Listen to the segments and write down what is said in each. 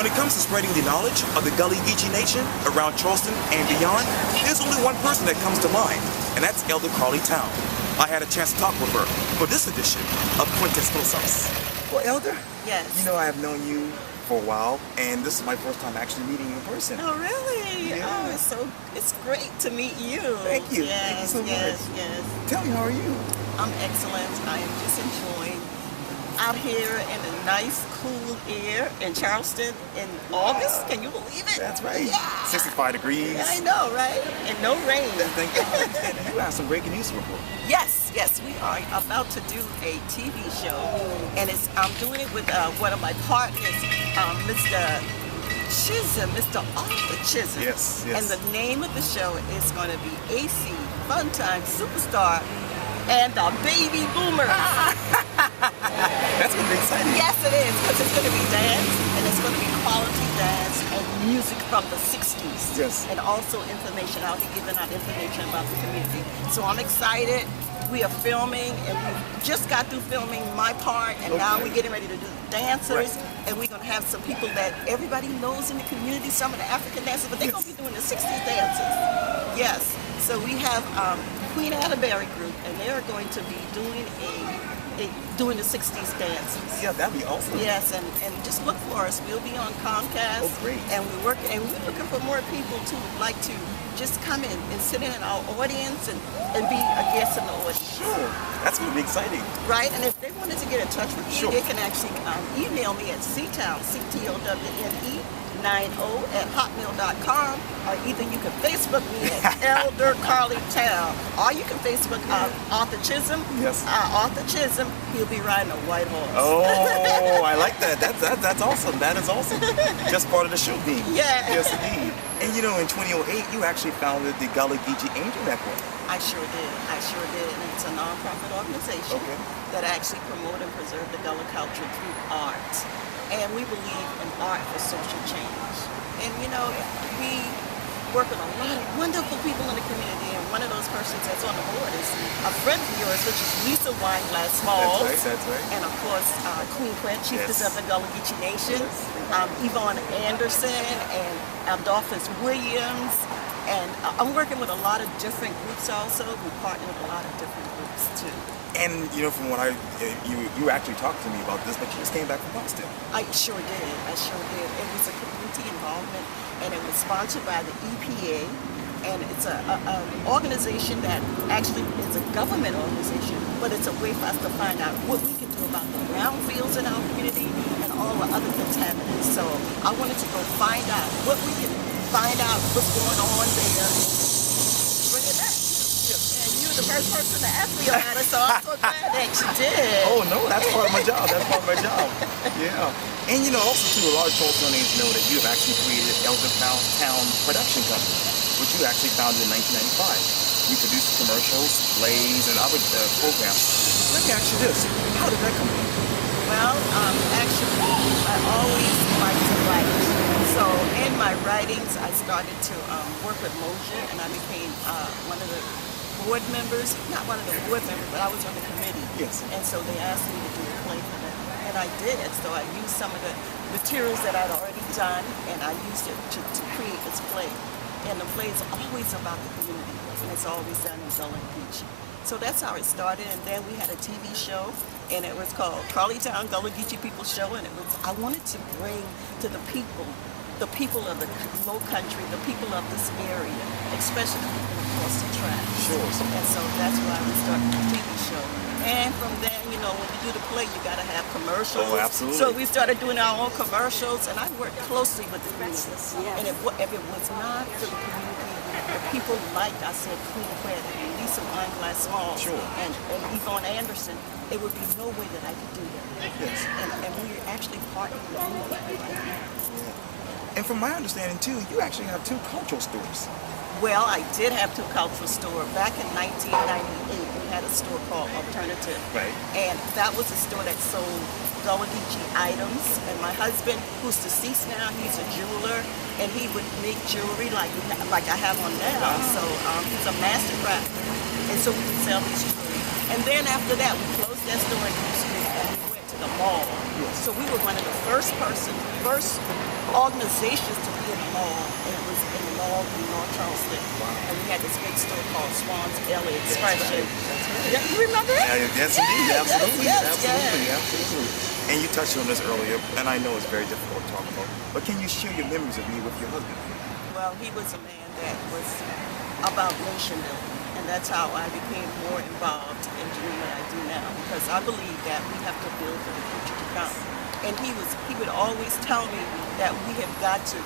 When it comes to spreading the knowledge of the Gullah Geechee Nation around Charleston and beyond, there's only one person that comes to mind, and that's Elder Carle Towne. I had a chance to talk with her for this edition of Quintin's Philosophies. Well, Elder, yes. You know I've known you for a while, and this is my first time actually meeting you in person. Oh, really? Yeah. Oh, it's great to meet you. Thank you. Yes, Thank you so yes, much. yes. Tell me, how are you? I'm excellent. I am just enjoying out here in the nice, cool air in Charleston in August. Can you believe it? That's right. Yeah. 65 degrees. Yeah, I know, right? And no rain. Thank God. And you have some breaking news to report. Yes, we are about to do a TV show, and I'm doing it with one of my partners, Mr. Chisholm, Mr. Arthur Chisholm. Yes. And the name of the show is going to be AC Funtime Superstar and the Baby Boomers. That's going to be exciting. Yes, it is, because it's going to be dance, and it's going to be quality dance and music from the 60s. Yes. And also information. I'll be giving out information about the community. So I'm excited. We are filming, and we just got through filming my part, and now we're getting ready to do the dancers, and we're going to have some people that everybody knows in the community, some of the African dancers, but they're going to be doing the 60s dances. Yes. So we have Queen Atterbury group, and they're going to be doing doing the 60s dances. Yeah, that'd be awesome. Yes, and just look for us. We'll be on Comcast. Oh, great. And we're looking for more people too who'd like to just come in and sit in our audience and be a guest in the audience. Sure. That's going to be exciting. Right, and if they wanted to get in touch with me, Sure. they can actually email me at ctown, CTOWNE, 90@hotmail.com, or either you can Facebook me at Elder Carle Towne, or you can Facebook Arthur Chisholm. Yes. Arthur Chisholm, he'll be riding a white horse. Oh, I like that. That's awesome. That is awesome. Just part of the show theme. Yeah. Yes, indeed. And you know, in 2008, you actually founded the Gullah Geechee Angel Network. I sure did. And it's a non-profit organization that actually promote and preserve the Gullah culture through art. And we believe in art for social change. And you know, we work with a lot of wonderful people in the community, and one of those persons that's on the board is a friend of yours, which is Lisa Wineglass Smalls. That's right. And of course, Queen Quintin, Chiefess of the Gullah Geechee Nation, Yvonne Anderson, and Adolphus Williams. And I'm working with a lot of different groups also. We partner with a lot of different groups too. And you know, from what you actually talked to me about this, but you just came back from Boston. I sure did. It was a community involvement, and it was sponsored by the EPA, and it's an organization that actually is a government organization, but it's a way for us to find out what we can do about the brownfields in our community and all the other contaminants. So I wanted to go find out what we can find out what's going on there. Bring it back. And you're the first person to ask me about it, so I'm so glad that you did. Oh no, that's part of my job. Yeah. And you know, also too, a lot of Charlestonians know that you have actually created Elder Towne Production Company, which you actually founded in 1995. You produce commercials, plays, and other programs. Let me ask you this: how did that come about? Well, actually, I always liked to write. So in my writings, I started to work with Mosier, and I became one of the board members, not one of the board members, but I was on the committee. Yes. And so they asked me to do a play for them, and I did. So I used some of the materials that I'd already done, and I used it to create this play. And the play is always about the community, and it's always done in Gullah Geechee. So that's how it started, and then we had a TV show, and it was called Carle Towne Gullah Geechee People Show, and I wanted to bring to the people of the low country, the people of this area, especially the people across the track. Sure. And so that's why we started the TV show. And from then, you know, when you do the play, you got to have commercials. Oh, absolutely. So we started doing our own commercials, and I worked closely with the community. And if it was not for the community, the people like I said, Queen Quintin, Lisa Wineglass Smalls, and Yvonne Anderson, it would be no way that I could do that. Yes. And we actually partnered with people. And from my understanding too, you actually have 2 cultural stores. Well, I did have 2 cultural stores. Back in 1998, we had a store called Alternative. Right. And that was a store that sold Gullah Geechee items. And my husband, who's deceased now, he's a jeweler, and he would make jewelry like I have on now. Wow. So he's a master crafter. And so we would sell his jewelry. And then after that, we closed that store in New Street, and we went to the mall. Yes. So we were one of the first organizations to be in law, and it was in law in North Charleston. Wow. And we had this big store called Swan's Deli That's Expression. right. That's right. Yeah, you remember it? Yes, indeed. Absolutely. Yes, Absolutely. yes. Absolutely. And you touched on this earlier, and I know it's very difficult to talk about, but can you share your memories of me with your husband? Well, he was a man that was about nation building, and that's how I became more involved in doing what I do now, because I believe that we have to build for the future to come. And he would always tell me that we have got to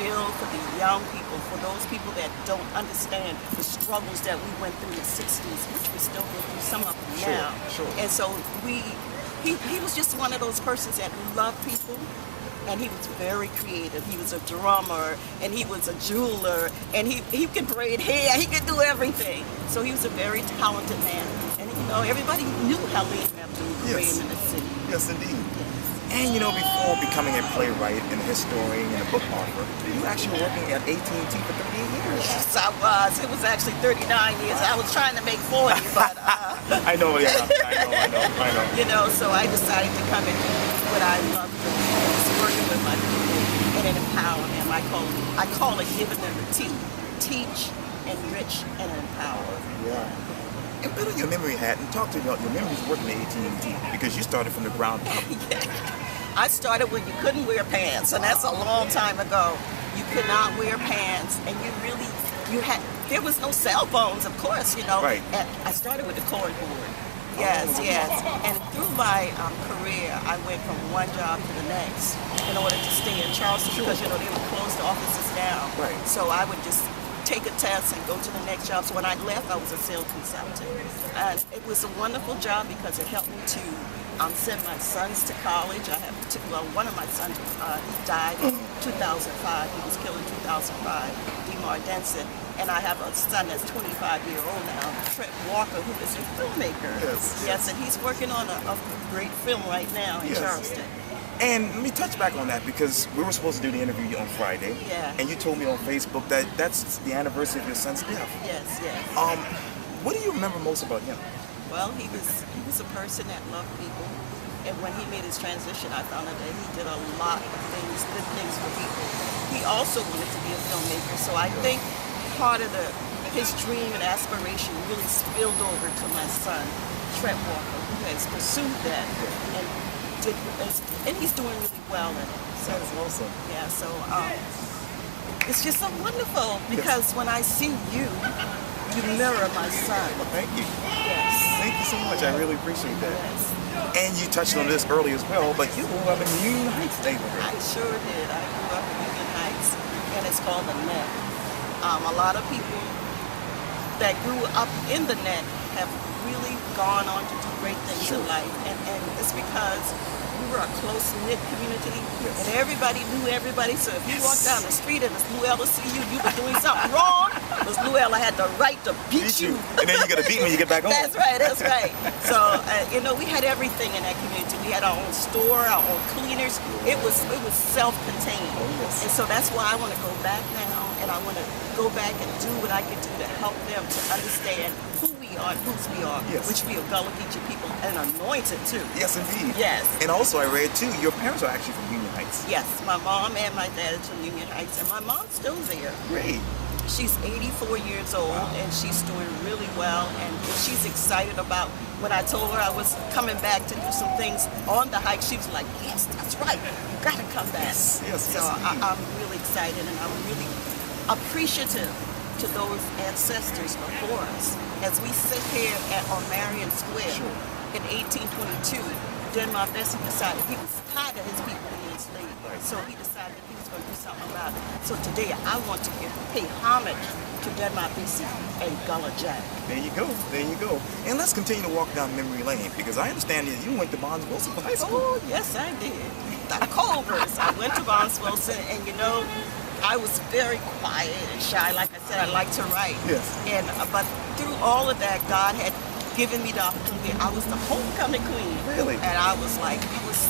build for the young people, for those people that don't understand the struggles that we went through in the 60s, which we still go through some of them now. Sure. And so he was just one of those persons that loved people, and he was very creative. He was a drummer, and he was a jeweler, and he could braid hair, he could do everything. So he was a very talented man. And you know, everybody knew how Leland Abdul great in the city. Yes, indeed. And you know, before becoming a playwright and a historian and a book author, you actually were working at AT&T for 38 years. Yes, I was. It was actually 39 years. I was trying to make 40, but... I know, yeah. I know. You know, so I decided to come and do what I love doing, is working with my people and empower them. I call it giving them the tea. Teach, enrich, and empower. Yeah. And put on your memory hat and talk to your memories working at AT&T, because you started from the ground up. Yeah. I started when you couldn't wear pants, and that's a long time ago. You could not wear pants, and there was no cell phones, of course, you know. Right. And I started with the cardboard. Yes. And through my career, I went from one job to the next in order to stay in Charleston, because, you know, they would close the offices down. Right. So I would just take a test and go to the next job. So when I left, I was a sales consultant. And it was a wonderful job because it helped me to send my sons to college. I have one of my sons, he died in 2005. He was killed in 2005, DeMar Denson. And I have a son that's 25-year-old now, Trent Walker, who is a filmmaker. Yes, and he's working on a great film right now in Charleston. And let me touch back on that, because we were supposed to do the interview on Friday. Yeah. And you told me on Facebook that that's the anniversary of your son's death. Yes. What do you remember most about him? Well, he was a person that loved people. And when he made his transition, I found out that he did a lot of things, good things for people. He also wanted to be a filmmaker, so I think part of his dream and aspiration really spilled over to my son, Trent Walker, who has pursued that and he's doing really well in it. So, that's awesome. Yeah, so it's just so wonderful, because when I see you mirror my son. Well, thank you. Yes. Thank you so much. I really appreciate that. Yes. And you touched on this earlier as well, but you grew up in the Union Heights neighborhood. I sure did. I grew up in Union Heights, and it's called the Net. A lot of people that grew up in the Net have really gone on to do great things in life, and it's because we were a close-knit community, and everybody knew everybody. So if you walked down the street and Miss Luella see you, you were doing something wrong, Miss Luella had the right to beat you. And then you got to beat when you get back home. That's right. So, you know, we had everything in that community. We had our own store, our own cleaners. It was self-contained. And so that's why I want to go back now, and I want to go back and do what I can do to help them to understand who we are and whose we are, which we are Gullah Geechee people, and anointed too. Yes, indeed. Yes. And also I read too, your parents are actually from Union Heights. Yes, my mom and my dad are from Union Heights, and my mom's still there. Great. She's 84 years old, and she's doing really well, and she's excited about, when I told her I was coming back to do some things on the hike, she was like, yes, that's right, you gotta come back. So I'm really excited, and I'm really appreciative to those ancestors before us. As we sit here on Marion Square in 1822, Denmark Vesey decided he was tired of his people being enslaved. So he decided he was going to do something about it. So today I want to pay homage to Denmark Vesey and Gullah Jack. There you go. And let's continue to walk down memory lane, because I understand that you went to Barnes Wilson for high school. Oh, yes, I did. The Culvers. I went to Barnes Wilson, and you know, I was very quiet and shy. Like I said, I like to write. Yes. But through all of that, God had given me the opportunity. I was the homecoming queen. Really? And I was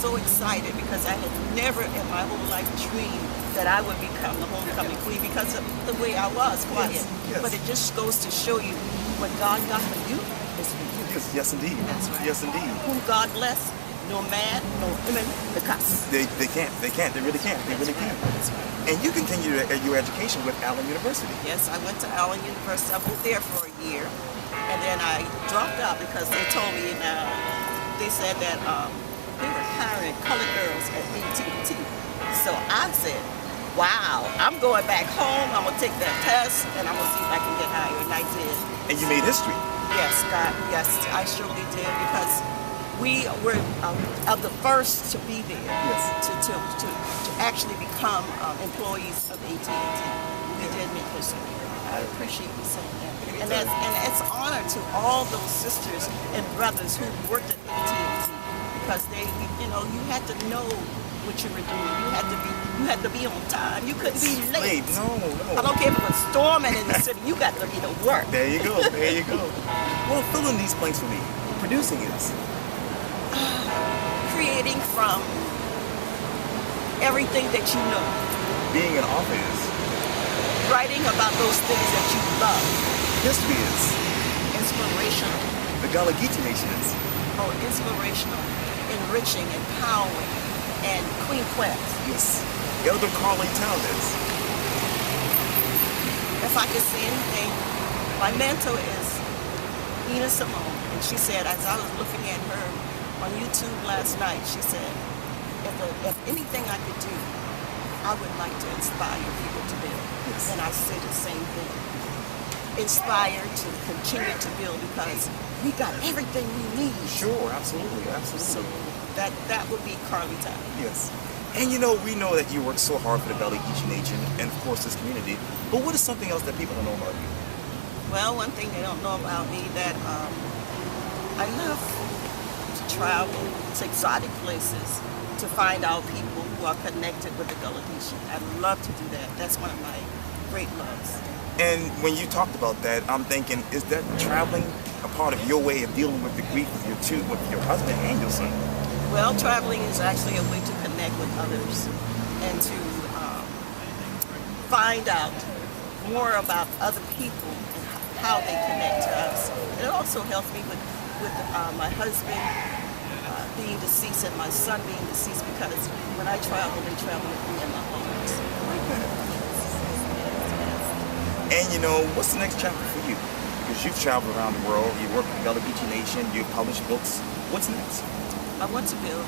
so excited, because I had never in my whole life dreamed that I would become the homecoming queen because of the way I was, quiet. But it just goes to show you, what God got for you is for you. Yes, indeed. That's right. Yes, indeed. Whom God bless, no man, no women, the cuss. They can't. They really can't. They really can't. That's right. And you continue your education with Allen University. Yes, I went to Allen University. I went there for a year, and then I dropped out because they told me they said that they were hiring colored girls at AT&T. So I said, wow, I'm going back home. I'm gonna take that test, and I'm gonna see if I can get hired. And I did. And you made history. Yes, God, yes, I surely did, because we were of the first to be there. Yes. To actually become employees of AT&T. We did make history. I appreciate you saying that. And it's an honor to all those sisters and brothers who worked at AT&T, because you had to know what you were doing. You had to be on time. You couldn't be late. No. I don't care if it was storming in the city. You got to be to work. There you go. There you go. Well, fill in these blanks for me. Producing is creating from everything that you know. Being an author is Writing about those things that you love. history is Inspirational. the Gullah Geechee Nation is Inspirational. Enriching, empowering, and Queen Quest. yes. Elder Carle Towne is If I could say anything, my mentor is Nina Simone. And she said, as I was looking at her on YouTube last night, she said, if anything I could do, I would like to inspire people to build. Yes. And I say the same thing. Inspire to continue to build, because we got everything we need. sure, absolutely. So that would be Carle Towne. Yes. And we know that you work so hard for the Gullah Geechee Nation and of course this community. But what is something else that people don't know about you? Well, one thing they don't know about me, that I love to travel to exotic places to find out people who are connected with the Gullah Geechee. I love to do that. That's one of my great loves. And when you talked about that, I'm thinking, is that traveling a part of your way of dealing with the grief with your husband and your son? Well, traveling is actually a way to connect with others and to find out more about other people and how they connect to us. It also helps me with my husband being deceased and my son being deceased, because when I travel, they travel with me in my heart. And what's the next chapter for you? Because you've traveled around the world, you work with the Gullah Geechee Nation, you've published books. What's next? I want to build.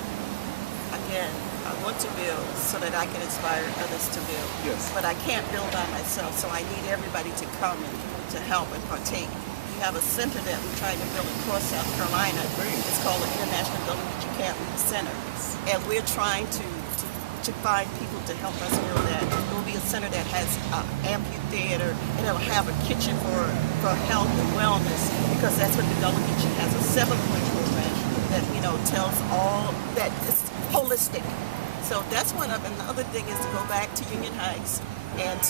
Again, I want to build so that I can inspire others to build. Yes. But I can't build by myself, so I need everybody to come and to help and partake. We have a center that we're trying to build across South Carolina. Great. It's called the International Gullah Geechee Camp Youth Center. And we're trying to find people to help us build that. It will be a center that has amphitheater, and it'll have a kitchen for health and wellness, because that's what the Gullah Geechee has, a 7-point program that tells all that it's holistic. So that's one of them. The other thing is to go back to Union Heights and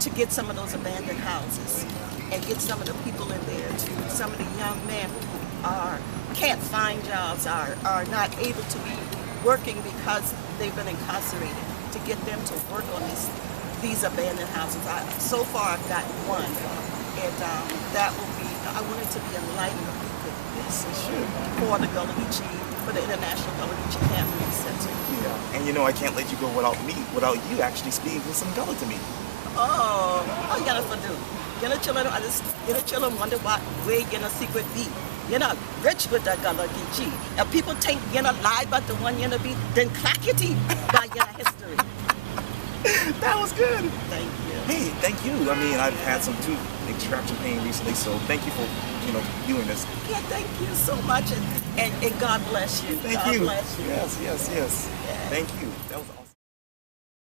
to get some of those abandoned houses and get some of the people in there, some of the young men who can't find jobs, are not able to be working because they've been incarcerated, to get them to work on these abandoned houses. So far I've gotten one, and that will be, I want it to be a light in the beacon. Yes, it should. For the Gullah Geechee, for the International Gullah Geechee Camp Youth Center. Yeah. And I can't let you go without you actually speaking some Gullah to me. Oh, all you gotta do. Children wonder where secret be. You're not rich with that Gullah Geechee. If people think you're not lie about the one you're gonna be, then clackety by your history. That was good. Thank you. Hey, thank you. I mean, I've had some tooth extraction pain recently, so thank you for doing this. Yeah, thank you so much, and God bless you. Thank God you. bless you. Yes. Yeah. Thank you. That was awesome.